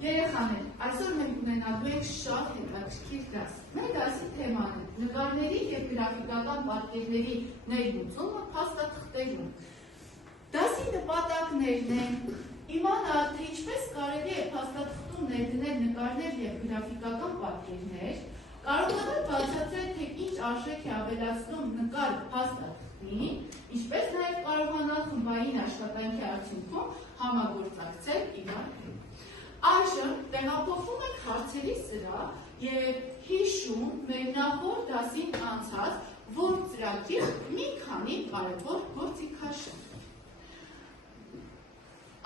Երեխաներ, այսօր մենք ունենալու ենք շատ հետաքրքիր դաս։ Մեր դասի թեման է նկարների և գրաֆիկական պատկերների ներմուծումը փաստաթղթերում։ Դասի նպատակներն են իմանալ, թե ինչպես կարելի է փաստաթղթում ներդնել նկարներ և գրաֆիկական պատկերներ, կարողանալ բացատրել, թե ինչ արժեք է ավելացնում նկար փաստաթղթին, ինչպես նաև կարողանալ խմբային աշխատանքի արդյունքում համագործակցել իրար հետ։ Այժմ տեղափոխվում ենք հարցերի սրահ և հիշում մեր նախորդ դասին անցած ողջծրագրի մի քանի կարևոր գործիքաշրջան։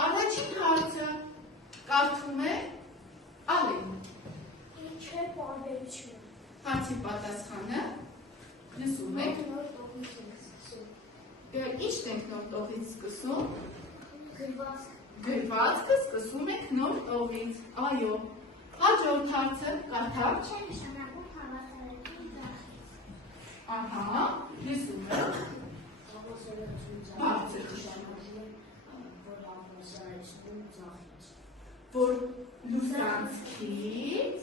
Առաջին հարցը կարդում է Ալեն։ Ինչ է պարբերությունը։ Հարցի պատասխանը լսում եք։ Ի՞նչն ենք նոր տողից սկսում։ Գրվածքը սկսում եք նոր տողից, այո։ Հաջորդ հարցը կարդալ։ Չէ նշանակում հավասարեցում ձախից։ Ահա, լսում եք։ Բարձր որ լուսանցքից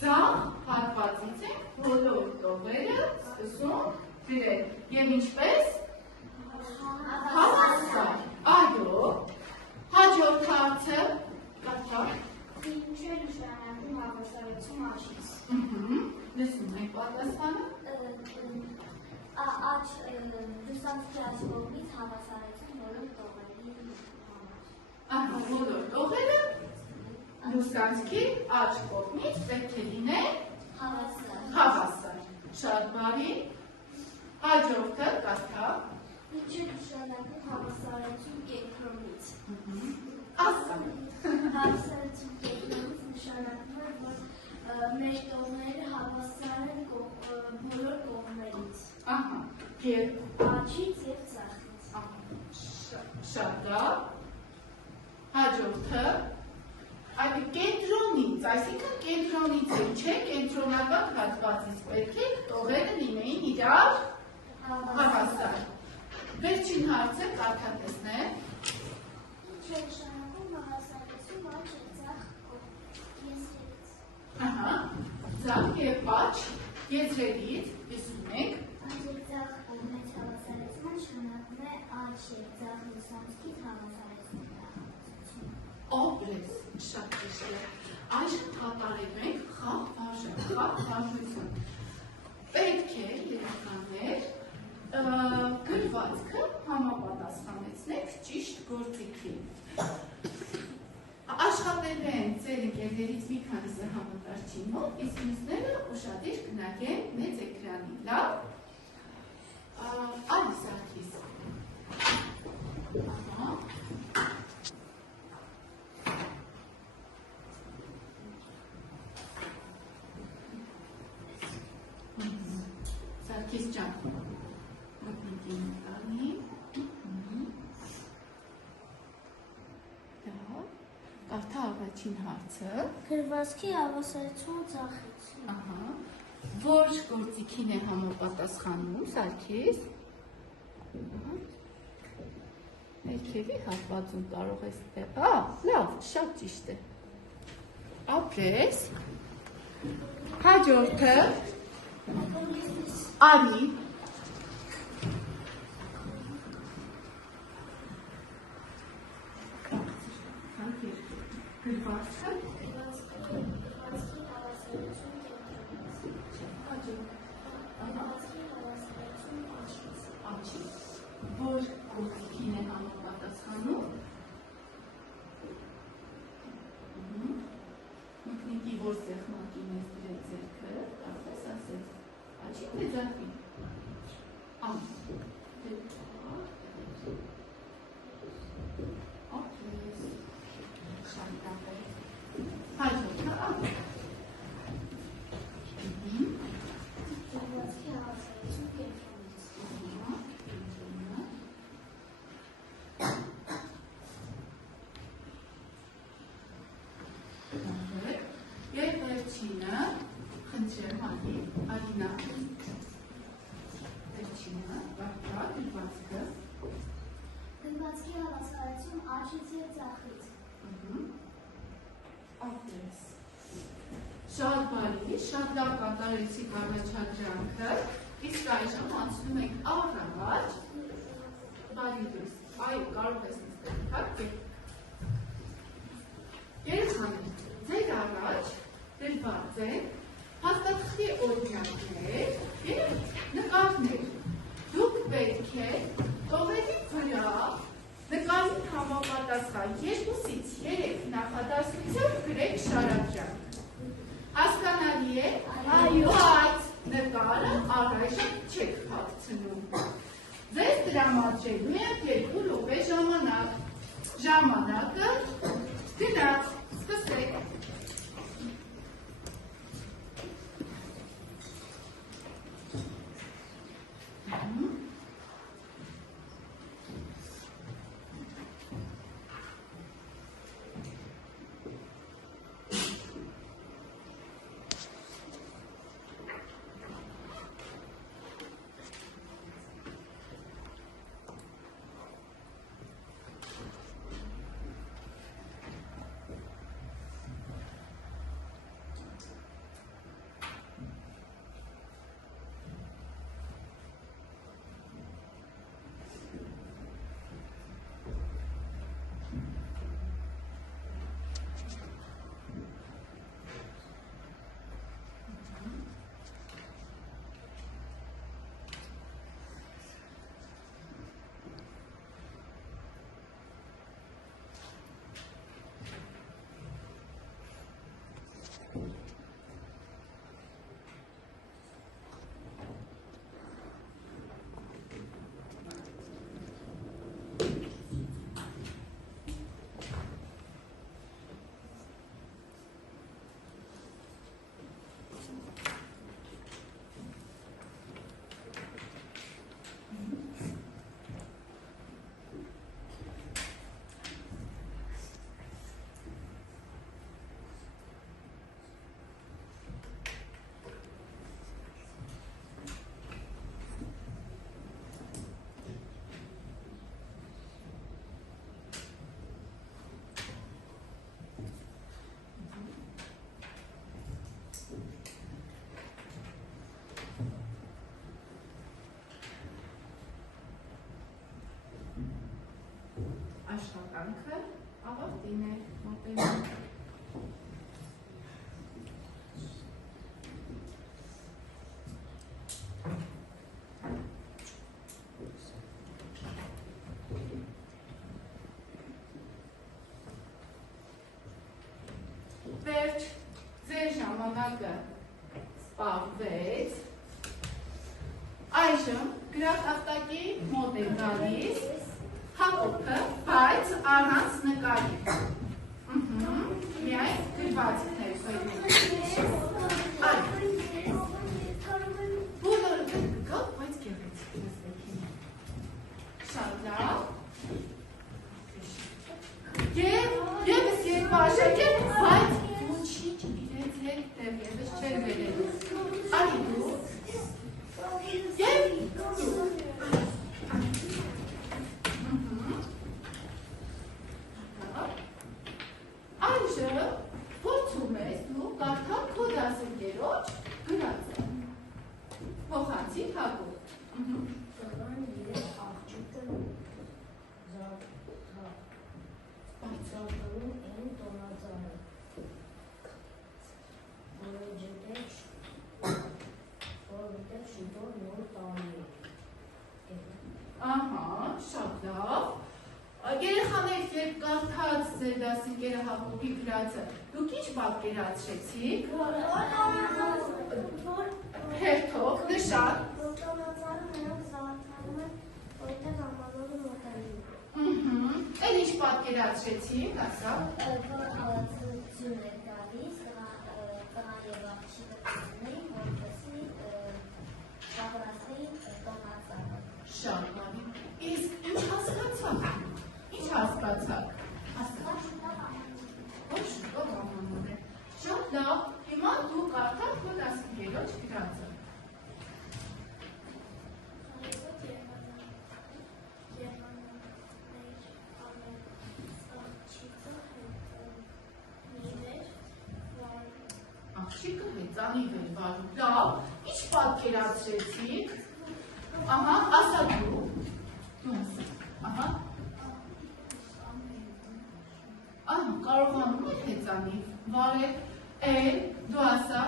ձախ հատվածից ենք բոլոր տողերը սկսում գրել։ Եվ ինչպես։ Հավասար։ Այո։ Հաջորդ հարցը կարդալ։ Ինչ է նշանակում հավասարեցում աչքից։ Լսում եք պատասխանը։ Լուսանցքի աչ կողմից հավասարեցում բոլոր տողերի համար։ Ահա, բոլոր տողերը լուսանցքի աչ կողմից պետք է լինեն հավասար։ Շատ բարի։ Հաջորդը կարդալ։ Ինչ է նշանակում հավասարեցում կենտրոնից։ Ասա։ Հավասարեցում կենտրոնից նշանակում է, որ մեր տողները հավասար են բոլոր կողմերից։ Ահա, և Աչից և ձախից։ շատ լավ։ Հաջորդը կենտրոնից, այսինքն կենտրոնից է, չէ, կենտրոնական հատվածից պետք է տողերը լինեին իրար հավասար։ Վերջին հարցը կարդատեսնենք։ Ինչ է նշանակում հավասարեցում աչ և ձախ եզրերից։ Ահա, ձախ և աչ եզրերից, լսում եք։ Աչ և ձախ կողմից հավասարեցման նշանակում է աչ և ձախ լուսանցքից հավասարեցում։ Ապրես, շատ ճիշտ է։ Այժմ կատարել ենք խաղ վարժություն։ Պետք է երեխաներ գրվածքը համապատասխանեցնեք ճիշտ գործիքին։ Աշխատել են ձեր ընկերներից մի քանիսը համակարգչի մոտ, իսկ մյուսները ուշադիր կնայեն մեծ էկրանին, լավ։ Ալի Սարգիս։ Սարգիս ջան, մտնիկի նկարի։ Կարդա առաջին հարցը։ Գրվածքի հավասարեցումը ձախից։ Ահա, որ գործիքին է համապատասխանում, Սարգիս։ Ներքևի հատվածում կարող ես լավ, շատ ճիշտ է։ Ապրես։ Հաջորդը Արի։ Գրվածքը։ Գրվածքի հավասարեցում կենտրոնից։ Աչից։ Որ գործիքին է համապատասխանում։ Մտնիկի որ սեղմակին ես դրել ձեռքը, կարծես ասեց, աչին թե ձախին։ Ապրես։ Շատ լավ է։ Ապրես։ Շատ բարի, շատ լավ կատարեցիք առաջադրանքը, իսկ այժմ անցնում ենք առաջ, բարի դուրս, այ կարող ես նստել, հարկե։ Երեխաներ, ձեր առաջ դրված են հաստատքի օրինակներ և նկարներ։ Դուք պետք է տողերի վրա նկարին համապատասխան 2-ից 3 նախադասությամբ գրեք շարադրանք։ Հասկանալի է, բայց նկարը առայժմ չեք փակցնում։ Ձեզ տրամադրելու եմ 2 րոպե ժամանակ։ Ժամանակը գնաց, սկսեք։ Աշխատանքը ավարտին է մոտենում։ Վերջ, ձեր ժամանակը սպառվեց։ Այժմ գրատախտակի մոտ է գալիս հատուկը, բայց առանց նկարի։ Միայն գրվածքներ բերում։ Բոլորը կգա, բայց գեղեցիկ նստեքին։ Շատ լավ։ Եվս երկու աշակերտ, բայց ոչինչ իրենց հետ դեռևս չեր բերել։ Արի դու։ Եվ դու։ Այժմ փորձում ես դու կարդալ քո դասընկերոջ գրածը։ Փոխանցի Հակոբ։ Տղան իր աղջիկը բարձրացնում են տոնածառը, որովհետև շուտով նոր տարի է։ Ահա, շատ լավ։ Երեխաներ, երբ կարդաց ձեր դասընկերը Հակոբի գրածը, դուք ինչ պատկերացրեցիք։ Հերթով, նշան։ Տոնածառը նրանք զարթանում են, որովհետև ամառորը մոտենում։ Էլ ինչ պատկերացրեցիք, ասա։ Ծություն է տալիս, տղան և աղջիկը ծությունի, որպեսզի պատրաստի տոնածառը։ Շատ լավ։ Իսկ ինչ հասկացաք։ Ինչ հասկացաք։ Ոչ շուտով ամառ է։ Շատ լավ։ Հիմա դու կարդա քո դասընկերոջ գրածը։ Աղջիկը մի մեր հեծանի վերվարում, լավ, ինչ պատկերացրեցիք, ահա, ասա դու ասա, ահա, կարողանում եք հեծանի, վարել, դու ասա,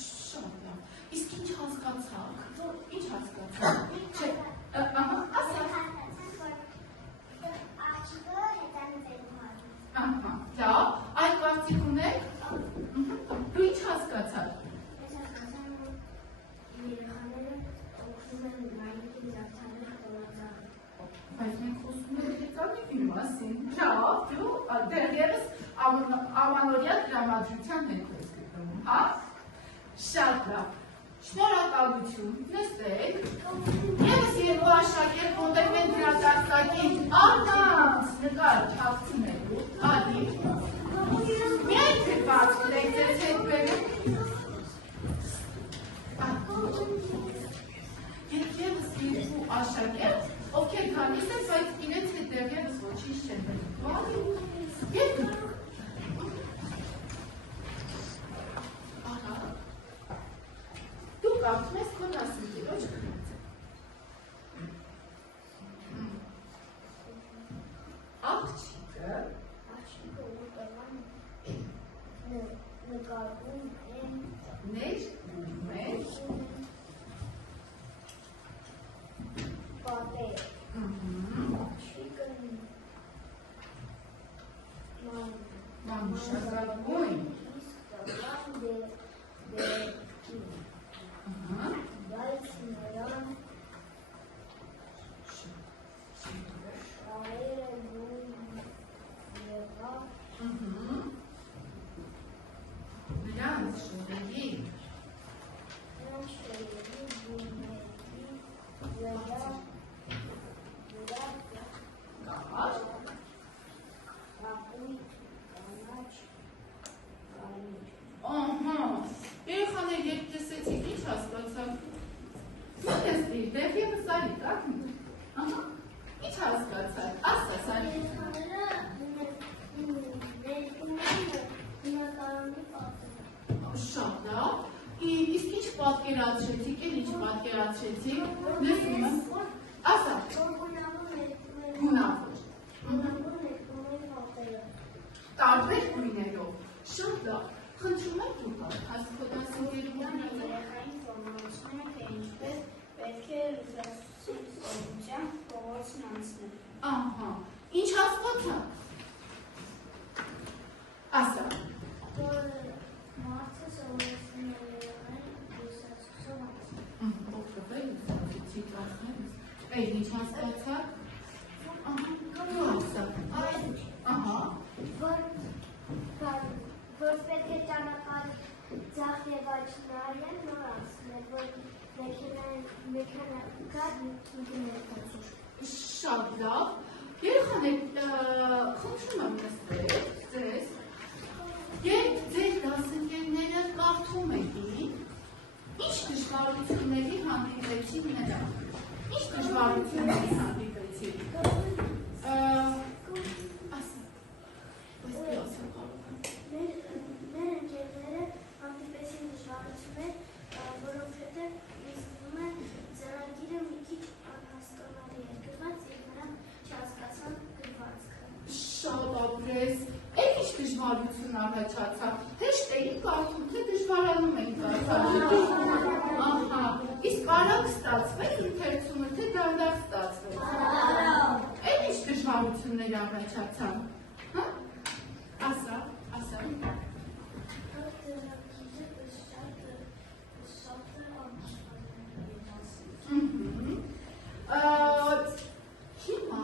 շատ լավ, իսկ ինչ հասկացաք, ինչ հասկացաք, ահա, ասա, ահա, լավ, այդ կարծիք ունեք, դու ինչ հասկացաք, բայց մենք խոսում ենք հեծանիքի մասին, լավ, դու դեռևս ամանորյա տրամադրության ներքո ես գտնվում, հա, շատ լավ, շնորհակալություն, նստեք, ես երկու աշակերտ մոտենում են դրատարկակին առանց նկար չափցնելու, ադի, միայն թե բաց կրեք ձեզ հետ բերեք, Երկևս երկու աշակերտ, ովքեր գալիս են, բայց իրենց հետ դեռևս ոչինչ չեն բերում։ Երկու։ Ահա։ Դու կարծում ես քո դասընկերոջ քնած է։ Աղջիկը նկարում ներում է պատեր մանուշակագույն բայց նրան շահերը գույն եղավ նրանց շողերի երեխաներ երբ տեսեցիք ինչ հասկացաք, մոտեցրիր, դեռևս Սարի տակ, ինչ հասկացաք, ասա Սարի։ Շատ լավ, իսկ ինչ պատկերացրեցիք, էլ ինչ պատկերացրեցիք, լսում եմ, ասա, գունավոր, տարբեր գույներով, շատ լավ, խնդրում եք դու հասկո դասընկերում երեխային ֆորմացում է, թե ինչպես պետք է լուսասության փողոցն անցնել։ Ահա, ինչ հասկացաք, ասա, որ մարդը սովորեցնում է երեխային լուսասությամբ անցնել։ օգտվել լուսացուցիչ ասներս, էլ ինչ հասկացաք, դու ասա, ահա, որ պետք է ճանապարհ ձախ եւ աջ նայեն, նոր անցնել, որ մեքենա կա դիմեցի։ շատ լավ, երեխաներ, խնդրում եմ նստեք ձեզ, երբ ձեր դասընկերները կարդում եկին, ինչ դժվարությունների հանդիպեցին նրանք, ինչ դժվարությունների հանդիպեցին, Մեր ընկերները հանդիպեցին դժվարություններ, որովհետև ինձ թվում է ձեռագիրը մի քիչ անհասկանալի է գրված և նրանք չհասկացան գրվածքը։ շատ ապրես, էլ ինչ դժվարություն առաջացավ, հեշտ էին կարդում, թե դժվարանում էին կարդում, ահա, իսկ արագ ստացվեց ընթերցումը, թե դանդաղ ստացվեց, էլ ինչ դժվարություններ առաջացան, ասա, հիմա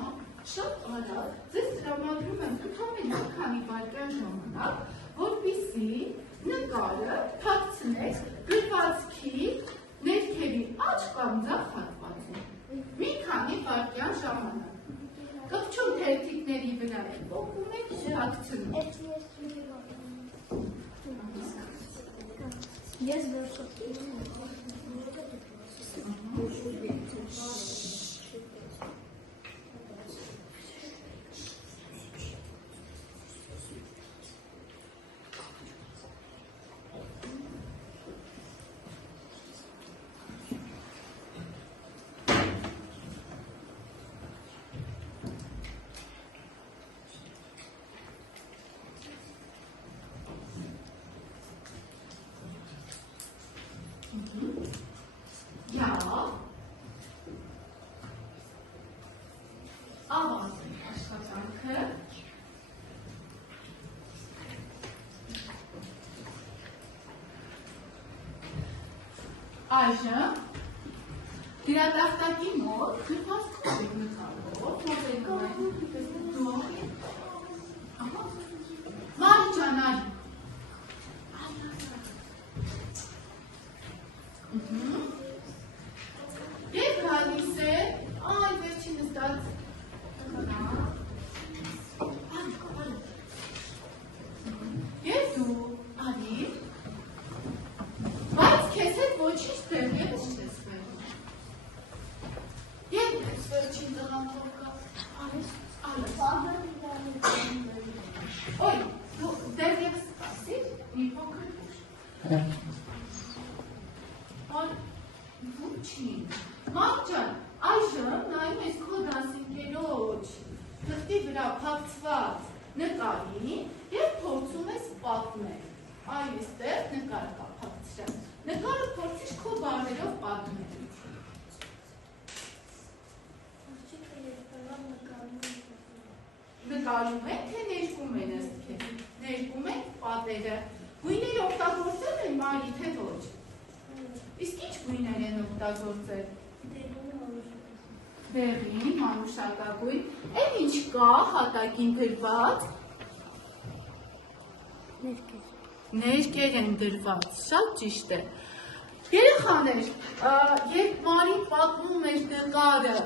շատ արագ ձեզ տրամադրում եմ ընդամենը քանի վայրկյան ժամանակ, որպեսզի նկարը թաքցնեք գրվածքի ներքևի աջ կամ ձախ հատվածում։ Մի քանի վայրկյան ժամանակ։ Կպչուն թերթիկների վրա եք ողում եք թաքցնում։ Ես որսով Այժմ գրատախտակի մոտ գրվածքով եք նկարով, մոտենում եք Մարի ջան, այ Եվ գալիս է, այ վերջին նստած Եվ դու, արի Բայց քեզ հետ ոչինչ տեղևս չես վերում Եվ ես վերջին տղանքով կա Ոյ, դու տեղևս սպասիր, մի փոքր Ոչին, Մարջան, այժմ նայում ես քո դասընկերոջ թղթի վրա փակցված նկարին և փորձում ես պատմել։ Այստեղ նկար կա փակցրած։ Նկարը փորձիր քո բառերով պատմել։ Նկարում են, թե ներկում են ըստ քեզ։ Ներկում են պատերը։ Գույները օգտագործել են Մարի, թե ոչ։ Իսկ ինչ գույներ են օգտագործել։ Դեղին, մանուշակագույն, էլ ինչ կա հատակին գրված։ Ներկեր են գրված, շատ ճիշտ է։ Երեխաներ, երբ Մարին պատմում էր նկարը,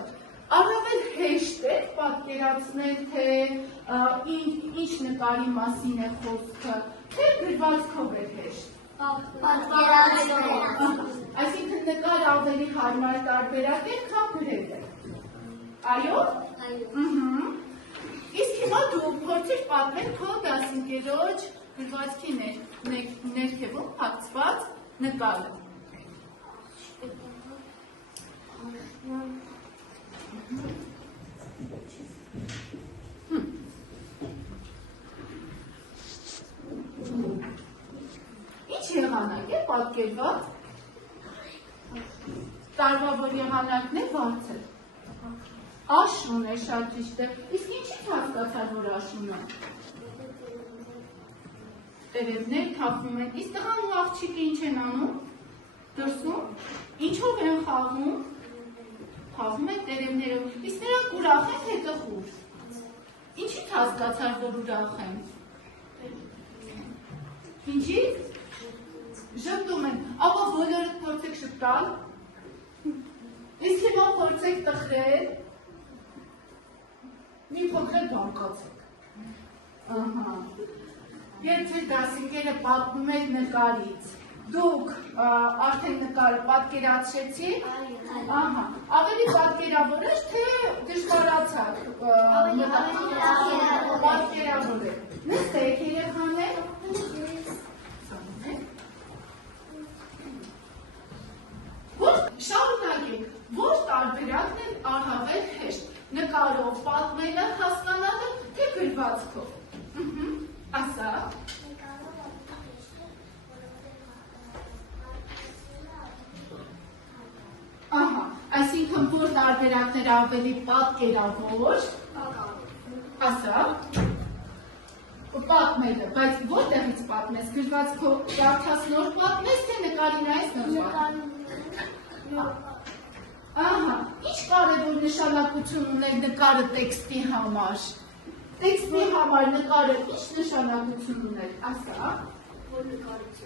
առավել հեշտ է պատկերացնել, թե ինչ նկարի մասին է խոսքը, թե գրվածքով է հեշտ։ Այսինքն նկար ավելի հարմար տարբերակ է, քան գրելը։ Այո՞։ Իսկ հիմա դու փորձիր պատմել քո դասընկերոջ գրվածքի ներքևում փակցված նկարը։ Ինչ եղանակ է պատկերված։ Տարվա որ եղանակն է բարձր։ Աշուն է, շատ ճիշտ է։ Իսկ ինչից հասկացար, որ աշուն է։ Տերևներ թափվում են։ Իսկ տղան ու աղջիկը ինչ են անում։ Դրսում։ Ինչով են խաղում։ Խաղում են տերևներով։ Իսկ նրանք ուրախ են, թե տխուր։ Ինչից հասկացար, որ ուրախ են։ Ինչից։ Ժպտում են, ապա բոլորդ փորձեք ժպտալ, իսկ հիմա փորձեք տխրել, մի փոքր բանկացեք։ Երբ ձեր դասընկերը պատմում էր նկարից, դուք արդեն նկարը պատկերացրեցիք, ավելի պատկերավոր էր, թե դժվարացաք պատկերավորել։ Նստեք երեխաներ։ Շարունակենք, որ տարբերակն են առավել հեշտ, նկարով պատմելը, հասկանալը, թե գրվածքով։ Ասա։ Այսինքն, որ տարբերակները ավելի պատկերավոր, ասա, պատմելը, բայց որտեղից պատմես, գրվածքով կարդացնոր պատմես, թե նկարին այս նկար։ Ինչ կարևոր նշանակություն ուներ նկարը տեքստի համար։ Տեքստի համար նկարը ինչ նշանակություն ուներ, ասա։ Որ նկարից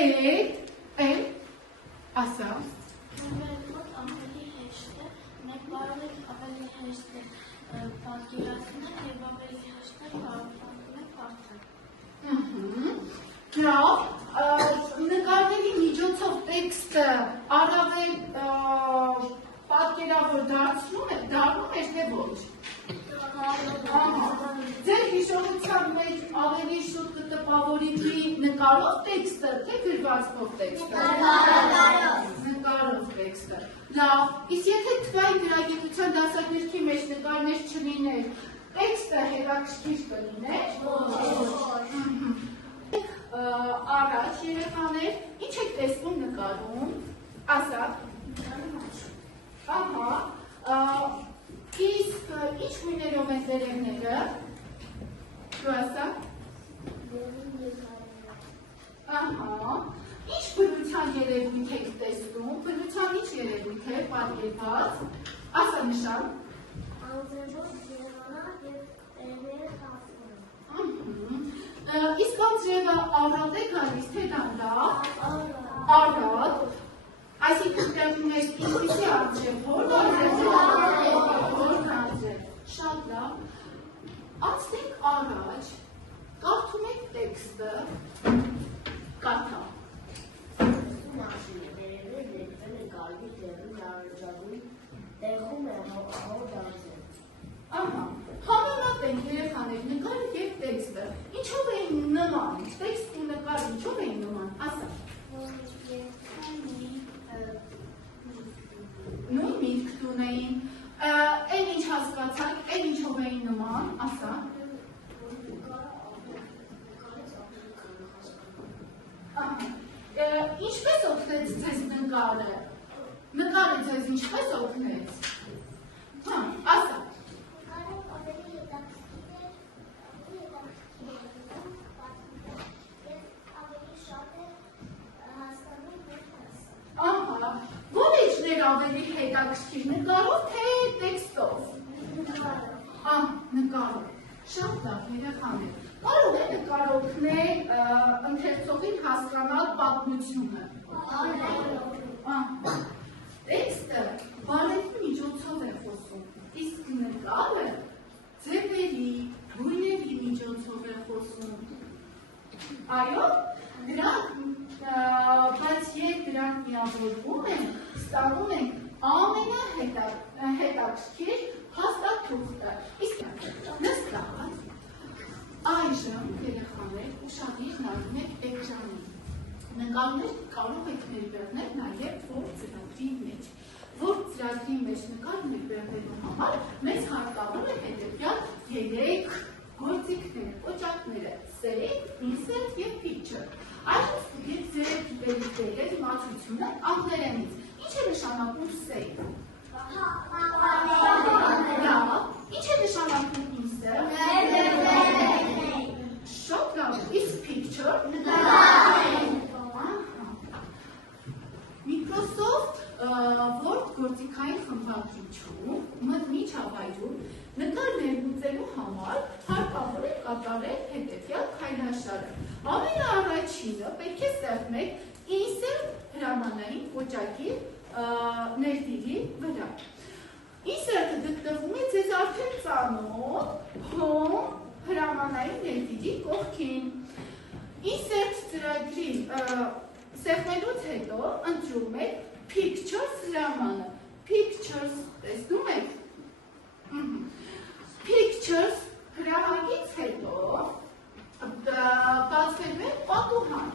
էի Էլ, ասա։ Մոտ ավելի հեշտ է, մենք կարող ենք ավելի հեշտ է պատկերացնել և ավելի հեշտ է կարդալ։ Լավ, նկարների միջոցով տեքստը առավել պատկերավոր դառնում էր, թե ոչ։ Ձեր հիշողության մեջ ավելի շուտ կտպավորի նկարով տեքստը, թե գրվածքով տեքստը։ Նկարով տեքստը։ Լավ, իսկ եթե թվային գրագիտության դասագրքի մեջ նկարներ չլիներ, տեքստը հետաքրքիր կլիներ։ Առաջ երեխաներ, ինչ եք տեսնում նկարում, ասա, իսկ ինչ գույներով են տերևները, դու ասա, երևույթ եք տեսնում, բնության ինչ երևույթ է պատկերված, ասա նշան։ Անձրևով Երևանա և տերևները թափվում են։ Իսկ անձրևը առատ է գալիս, թե դանդաղ։ Առատ։ Այսինքն տերևներ ինչպիսի անձրև, հոր անձրև։ Շատ լավ։ Անցնենք առաջ, կարդում եք տեքստը, կարդա։ Մաշինը տերևներ ներկվել է կարմիր լեռի լարաճագույն տեղում է հոր դարձել։ Ահա, համեմատենք երեխաներ նկարը և տեքստը, ինչով էին նման, տեքստ ու նկարը ինչով էին նման, ասա։ Նույն միտքն ունեին, են ինչ հասկացանք, են ինչով էին նման, ասա։ Ինչպես օգնեց ձեզ նկարը, նկարը ձեզ ինչպես օգնեց, ասա։ Ահա, գոլեջներ ավելի հետաքրքիր նկարով, թե տեքստով։ Նկարով։ Շատ լավ, երեխաներ։ Կարող է նկարը օգնել ընթերցողին հասկանալ պատմությունը։ Տեքստը բառերի միջոցով է խոսում, իսկ նկարը ձևերի, գույների միջոցով է խոսում։ Այո, բայց երբ դրանք միավորվում են, ստանում են ամենահետաքրքիր հաստատուղթը։ Իսկ նստած, այժմ երեխաներ ուշադիր նայում եք էկրանին։ Նկարներ կարող եք ներբեռնել նաև որ ծրագրի մեջ։ Որ ծրագրի մեջ նկար ներբեռնելու համար մեզ հարկավոր է հետևյալ 3 գործիքներ, օճակները՝ save, insert և picture։ Այժմ ստուգեք ձեր գիտելիքների իմացությունը անգլերենից։ Ինչ է նշանակում save։ Ինչ է նշանակում insert։ Շատ լավ, իսկ picture։ Microsoft Word գործիքային խմբագրիչում միջավայրում նկար ներմուծելու համար հարկավոր է կատարել հետևյալ քայլաշարը։ Ամենաառաջինը պետք է սեղմեք insert հրամանային կոճակի ներդիրի վրա։ Insert-ը գտնվում է ձեզ արդեն ծանոթ home հրամանային ներդիրի կողքին։ Insert ծրագրի սեղմելուց հետո ընտրում եք Pictures հրամանը։ Pictures, տեսնում եք։ Pictures հրահանգից հետո բացվելու է պատուհան։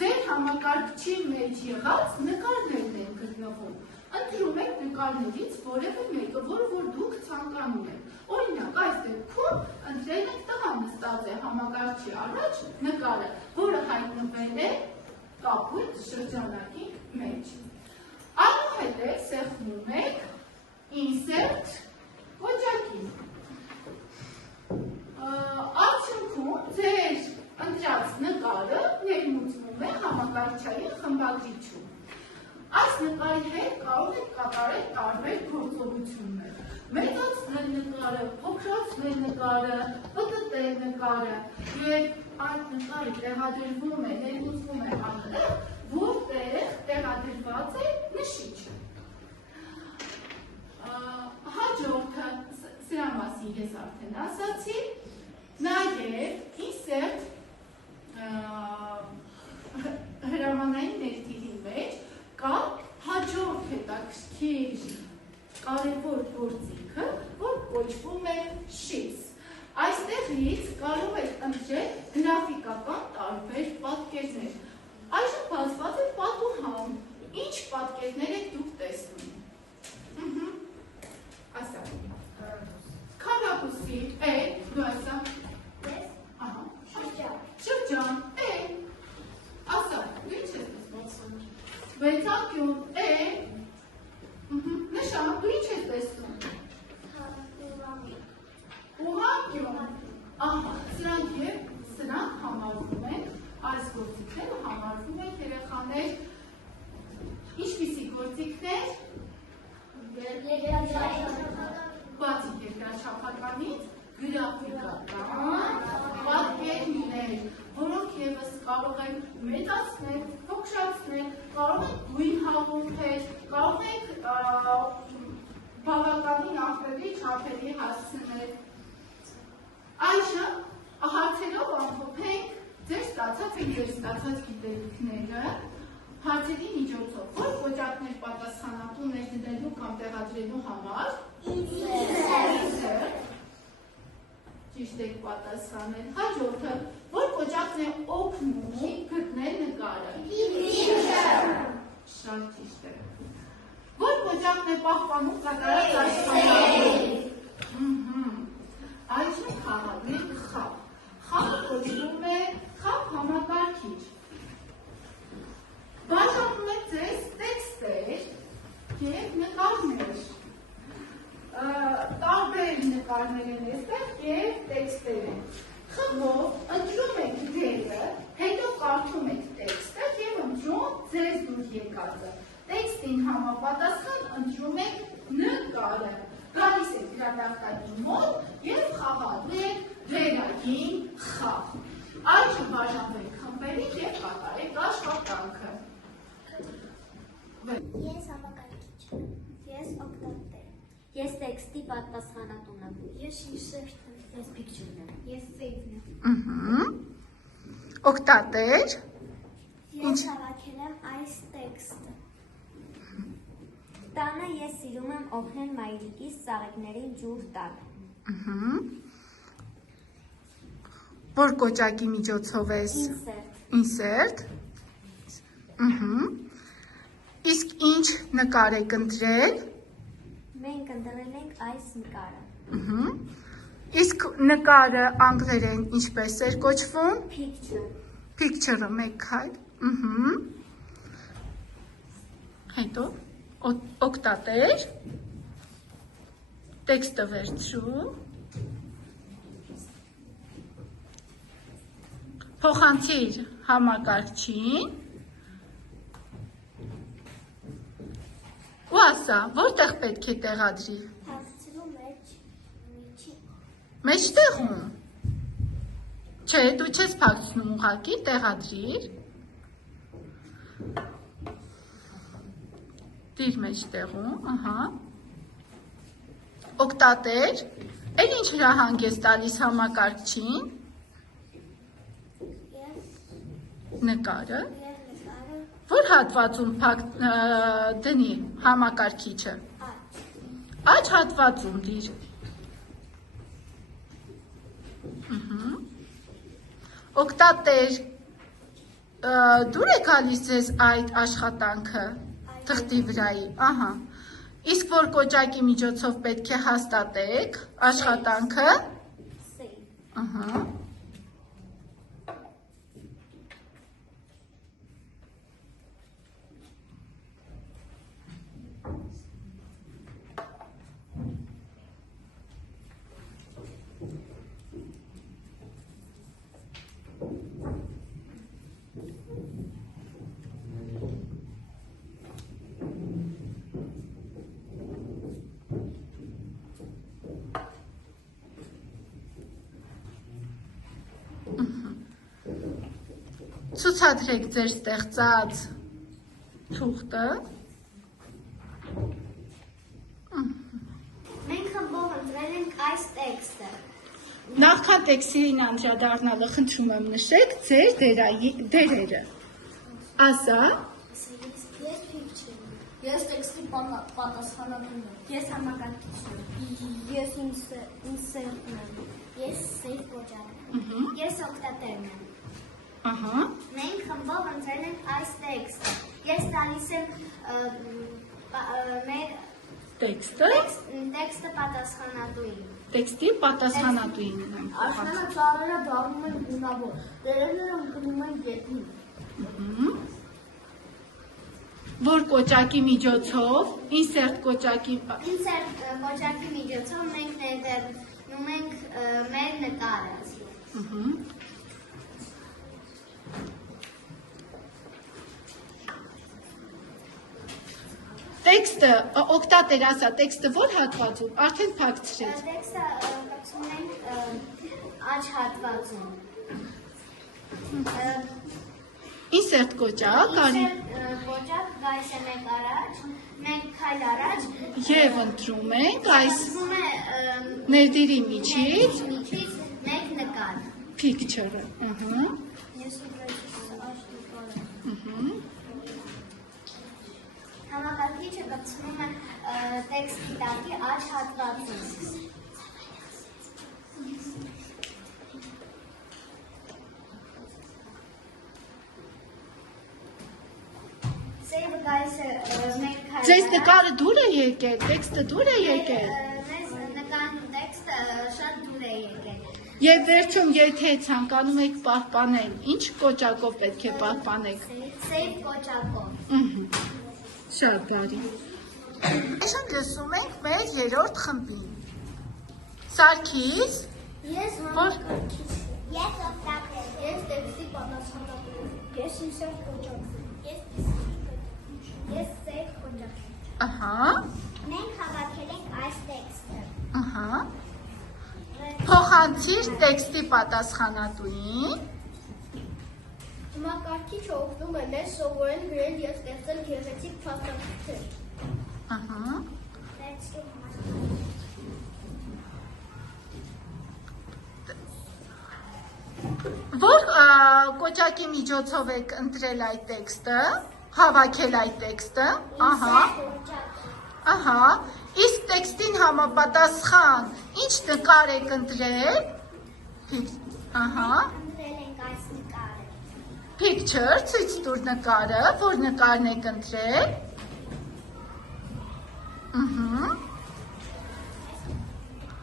Ձեր համակարգչի մեջ եղած նկարներն են գտնվում։ Ընտրում եք նկարներից որևէ մեկը, որը որ դուք ցանկանում եք։ Օրինակ, այս դեպքում ընտրել եք տղա նստած է համակարգչի առաջ նկարը, որը հայտնվել է կապույտ շրջանակի մեջ։ Այնուհետև սեղմում եք insert կոճակին։ Արդյունքում ձեր ընտրած նկարը ներմուծվում է համակարգչային խմբագրիչում։ Այս նկարի հետ կարող եք կատարել տարբեր գործողություններ։ Մեծացնել նկարը, փոքրացնել նկարը, պտտել նկարը, եւ այդ նկարը տեղադրվում է, ներմուծվում է այնտեղ, որտեղ տեղադրված է նշիչը։ Հաջորդը, սրա մասին ես արդեն ասացի, նաև insert հրամանային ներդիրի մեջ կա հաջորդ հետաքրքիր կարևոր գործիքը, որ կոչվում է sheets։ Այստեղից կարող եք ընտրել գրաֆիկական տարբեր պատկերներ։ Այժմ բացված է պատուհան։ Ինչ պատկերներ եք դուք տեսնում։ Ասա։ Քառակուսի, դու ասա։ Շրջան, ասա, դու ինչ ես տեսնում։ Վեցանկյուն, նշան, դու ինչ ես տեսնում։ Ուղղանկյուն, սրանք համարվում են, այս գործիքները համարվում են երեխաներ բավականին ահռելի չափերի հասցնել։ Այժմ հարցերով ամփոփենք ձեր ստացած գիտելիքները հարցերի միջոցով, որ կոճակներ պատասխանատու ներդնելու կամ տեղադրելու համար ճիշտ եք պատասխանել։ Հաջորդը, որ կոճակն է օգնում գտնել նկարը։ Շատ ճիշտ է։ Որ կոճակն է պահպանում կատարած աշխատանքը։ Այժմ խաղալու ենք խաղ։ Խաղը կոչվում է խաղ համակարգիչ։ Բաժանում եք ձեզ տեքստեր և նկարներ։ Տարբեր նկարներ են այստեղ և տեքստեր են։ Խմբով ընտրում եք դերը, հետո կարդում եք տեքստը և ընտրում ձեզ դուր եկածը։ Տեքստին համապատասխան ընտրում եք նկարը։ Գալիս եք գրատախտակի մոտ և խաղալու եք վերային խաղ։ Այժմ բաժանվեք խմբերի և կատարեք աշխատանքը։ Ես համակարգիչ եմ, ես օգտատեր, ես տեքստի պատասխանատուն եմ, ես ինսերտն եմ, ես picture-ն եմ, ես save-ն եմ։ Օգտատեր։ Ես հավաքել եմ այս տեքստը։ Տանը ես սիրում եմ օգնել մայրիկիս ծաղիկներին ջուր տալ։ Որ կոճակի միջոցով ես insert։ Իսկ ինչ նկար եք ընտրել։ Մենք ընտրել ենք այս նկարը։ Իսկ նկարը անգլերեն ինչպես էր կոչվում։ Picture։ Picture-ը մեկ քայլ։ Հետո օգտատեր։ Տեքստը վերցրու։ Փոխանցիր համակարգչին։ Ու ասա, որտեղ պետք է տեղադրի։ Հասցրու մեջի։ Մեջտեղում։ Չէ, դու չես փակցնում ուղղակի, տեղադրիր։ Դիր մեջտեղում, ահա։ Օգտատեր, էլ ինչ հրահանգ ես տալիս համակարգչին։ Նկարը։ Որ հատվածում դնի համակարգիչը։ Աջ հատվածում դիր։ Օգտատեր, դուր է գալիս ձեզ այդ աշխատանքը թղթի վրայի, ահա։ Իսկ որ կոճակի միջոցով պետք է հաստատեք աշխատանքը, ահա։ Ցուցադրեք ձեր ստեղծած թուղթը։ Մենք խմբով ընտրել ենք այս տեքստը։ Նախքան տեքստին անդրադառնալը խնդրում եմ նշեք ձեր դերերը։ Ասա։ Ես picture եմ։ Ես տեքստի պատասխանատուն եմ։ Ես համակարգիչն եմ։ Ես insert-ն եմ։ Ես save կոճակն եմ։ Ես օգտատերն եմ։ Ահա։ Մենք խմբով ընտրել ենք այս տեքստը։ Ես տալիս եմ մեր տեքստը պատասխանատուին։ Տեքստի պատասխանատուին եմ։ Աշխենը ծառերը դառնում են գունավոր, տերերը ընկնում են գետնին։ Որ կոճակի միջոցով, insert կոճակի միջոցով մենք ներդնում ենք մեր նկարը։ Տեքստը, օգտատեր ասա, տեքստը որ հատվածում, արդեն փակցրեց։ Տեքստը փակցում ենք աջ հատվածում։ Insert կոճակ, արի։ Կոճակ գալիս է մեկ առաջ, մենք քայլ առաջ Եվ ընտրում ենք այս ասում է ներդիրի միջից միջից մեկ նկար։ picture-ը։ Ես ուզեցի այս նկարը։ Համակարգիչը գցում է տեքստի տակի աջ հատվածում։ Սեյվը գայս է մեկ քայլ Ձեզ նկարը դուր է եկել, տեքստը դուր է եկել։ Մեզ նկարն ու տեքստը շատ դուր է եկել։ Եվ վերջում եթե ցանկանում եք պահպանել, ինչ կոճակով պետք է պահպանեք։ Սեյվ կոճակով։ Շատ բարի։ Այսօր լսում ենք մեր երրորդ խմբին։ Սարգիս, Ես որ Ես օգտատեր։ Ես տեքստի պատասխանատու։ Ես ինքս կոճակ։ Ես սեյվ կոճակ։ ահա, Մենք հավաքել ենք այս տեքստը։ ահա։ Փոխանցիր տեքստի պատասխանատուին։ Համակարգիչը օգնում է մեզ սովորել գրել և ստեղծել գեղեցիկ փաստաթղթեր։ Ահա։ Որ կոճակի միջոցով եք ընտրել այդ տեքստը, հավաքել այդ տեքստը, ահա, ահա, իսկ տեքստին համապատասխան ինչ նկար եք ընտրել, ահա, Ընտրել ենք այս նկարը։ picture, ցույց տուր նկարը, որ նկարն եք ընտրել,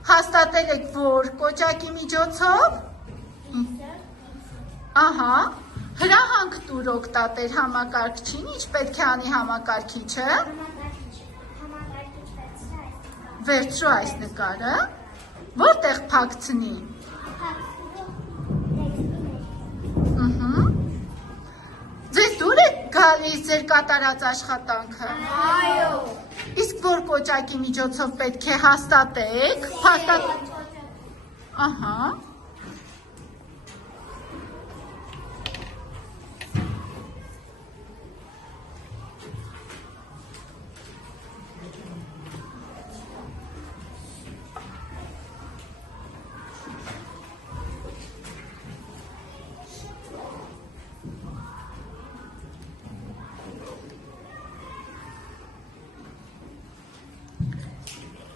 հաստատել եք, որ կոճակի միջոցով, ահա, հրահանգ տուր օգտատեր համակարգչին, ինչ պետք է անի համակարգիչը, Համակարգիչ վերցրու այս նկարը։ վերցրու այս նկարը, որտեղ փակցնի, ձեզ դուր եք գալիս ձեր կատարած աշխատանքը, Այո։ իսկ որ կոճակի միջոցով պետք է հաստատեք, ահա,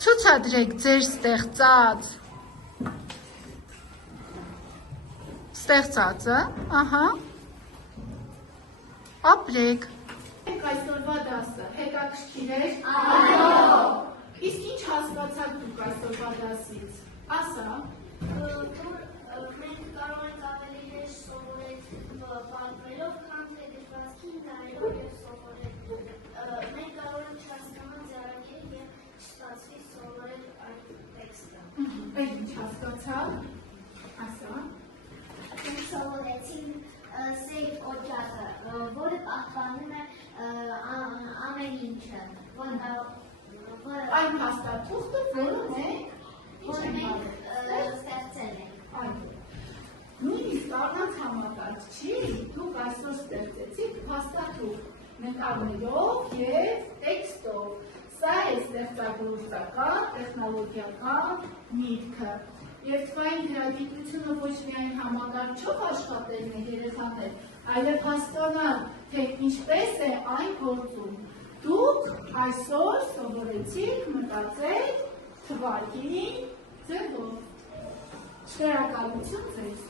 ցուցադրեք ձեր ստեղծածը, ահա, ապրեք։ Այսօրվա դասը հետաքրքիր էր։ Այո։ Իսկ ինչ հասկացաք դուք այսօրվա դասից։ Ասա։ Մենք կարող ենք ավելի հեշտ սովորել պատմելով, քան թե դժվարին նայելով և սովորել։ Մենք կարող ենք չհասկանալ ձեռագիրը և չստացվի սովորել այդ տեքստը։ Այդ ինչ հասկացավ։ Ասա։ Մենք սովորեցինք սեյվ օջակը, որը պահպանում է ամեն ինչը, Այն հաստատուղթը, որը մենք ստեղծել ենք։ Նույնիսկ առանց համակարգչի դուք այսօր ստեղծեցիք փաստաթուղթ նկարներով և տեքստով։ Սա է ստեղծագործական, տեխնոլոգիական միտքը։ Երթվային գրագիտությունը ոչ միայն համակարգչով աշխատելն է երեխաներ, այլև հասկանալ, թե ինչպես է այն գործում։ Դուք այսօր սովորեցիք մտածել թվարկի ձևով։ Շնորհակալություն ձեզ։